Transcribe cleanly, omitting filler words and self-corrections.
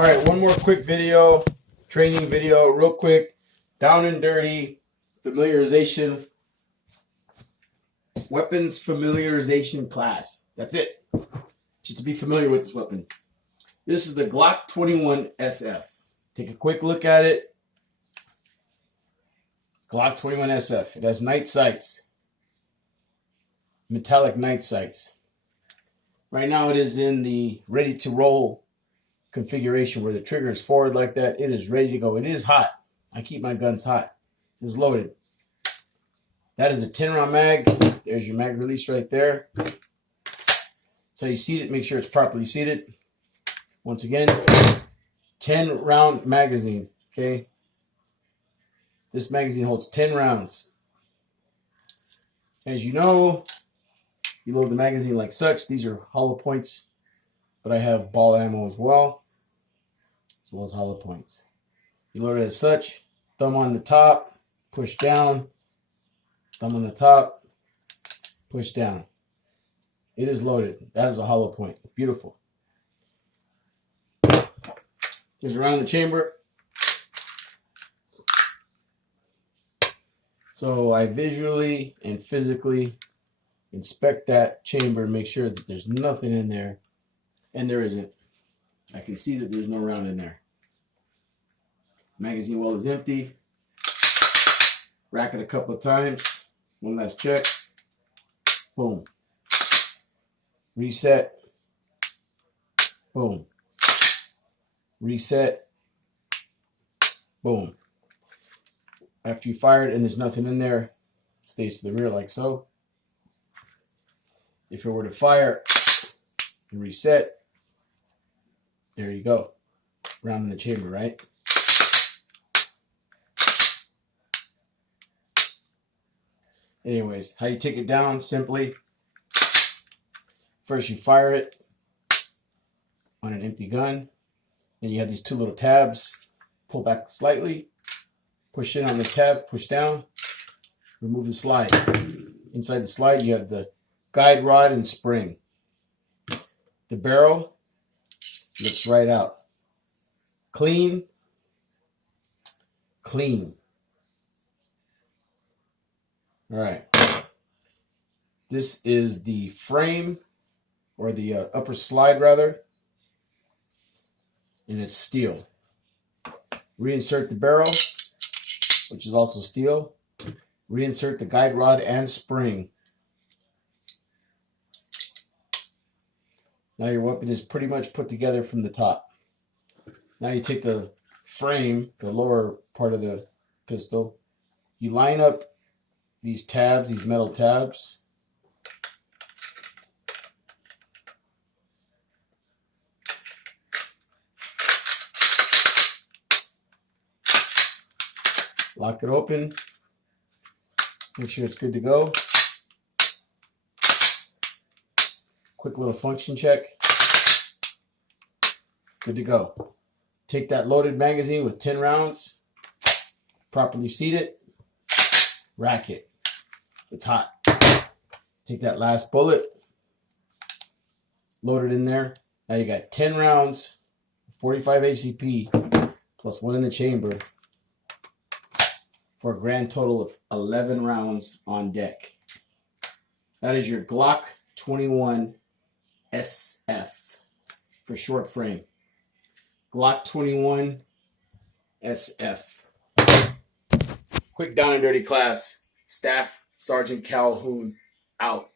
All right, one more quick video, training video, real quick. Down and dirty, familiarization, weapons familiarization class. That's it. Just to be familiar with this weapon. This is the Glock 21 SF. Take a quick look at it. Glock 21 SF. It has night sights. Metallic night sights. Right now it is in the ready to roll configuration where the trigger is forward like that. It is ready to go. It is hot. I keep my guns hot. It is loaded. That is a 10-round mag. There's your mag release right there. That's how you seat it. Make sure it's properly seated. Once again, 10-round magazine. Okay. This magazine holds 10 rounds. As you know, you load the magazine like such. These are hollow points, but I have ball ammo as well as hollow points. You load it as such. Thumb on the top, push down. Thumb on the top, push down. It is loaded. That is a hollow point. Beautiful. There's around the chamber. So I visually and physically inspect that chamber and make sure that there's nothing in there. And there isn't. I can see that there's no round in there. Magazine well is empty. Rack it a couple of times. One last check. Boom. Reset. Boom. Reset. Boom. After you fire it and there's nothing in there, it stays to the rear like so. If it were to fire and reset, there you go. Round in the chamber, right? Anyways, how you take it down, simply. First you fire it on an empty gun. Then you have these two little tabs. Pull back slightly. Push in on the tab, push down. Remove the slide. Inside the slide you have the guide rod and spring. The barrel lifts right out. Clean. Clean. All right. This is the frame, or the upper slide rather, and it's steel. Reinsert the barrel, which is also steel. Reinsert the guide rod and spring. Now your weapon is pretty much put together from the top. Now you take the frame, the lower part of the pistol, you line up these tabs, these metal tabs. Lock it open. Make sure it's good to go. Quick little function check. Good to go. Take that loaded magazine with 10 rounds. Properly seat it. Rack it. It's hot. Take that last bullet. Load it in there. Now you got 10 rounds, 45 ACP, plus one in the chamber, for a grand total of 11 rounds on deck. That is your Glock 21 SF for short frame. Glock 21 SF. Quick down and dirty class. Staff Sergeant Calhoun out.